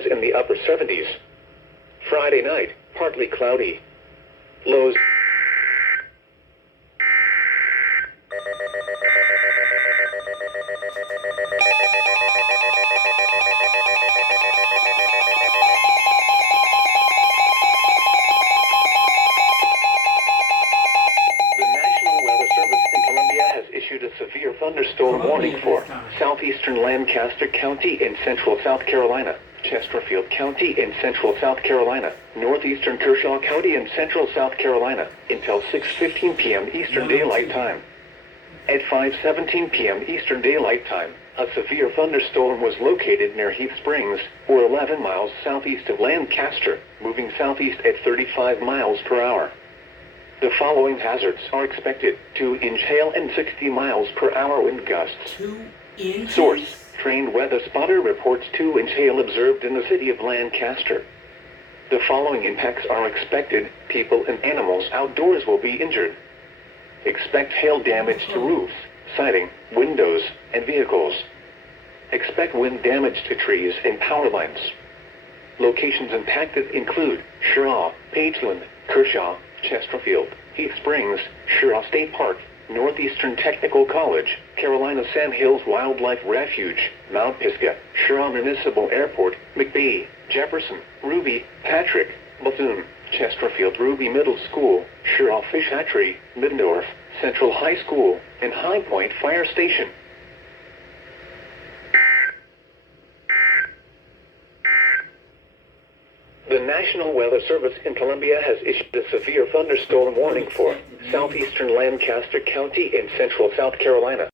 highs in the upper 70s. Friday night, partly cloudy. Lows. Issued a severe thunderstorm warning for southeastern Lancaster County in central South Carolina, Chesterfield County in central South Carolina, northeastern Kershaw County in central South Carolina, until 6:15 p.m. Eastern Daylight Time. At 5:17 p.m. Eastern Daylight Time, a severe thunderstorm was located near Heath Springs, or 11 miles southeast of Lancaster, moving southeast at 35 miles per hour. The following hazards are expected: 2-inch hail and 60 miles per hour wind gusts. 2 inches? Source: trained weather spotter reports 2-inch hail observed in the city of Lancaster. The following impacts are expected: people and animals outdoors will be injured. Expect hail damage to roofs, siding, windows, and vehicles. Expect wind damage to trees and power lines. Locations impacted include Sherrill, Pageland, Kershaw, Chesterfield, Heath Springs, Sherrill State Park, Northeastern Technical College, Carolina Sandhills Wildlife Refuge, Mount Pisgah, Sherrill Municipal Airport, McBee, Jefferson, Ruby, Patrick, Bethune, Chesterfield Ruby Middle School, Sherrill Fish Hatchery, Middendorf, Central High School, and High Point Fire Station. The National Weather Service in Columbia has issued a severe thunderstorm warning for southeastern Lancaster County in central South Carolina,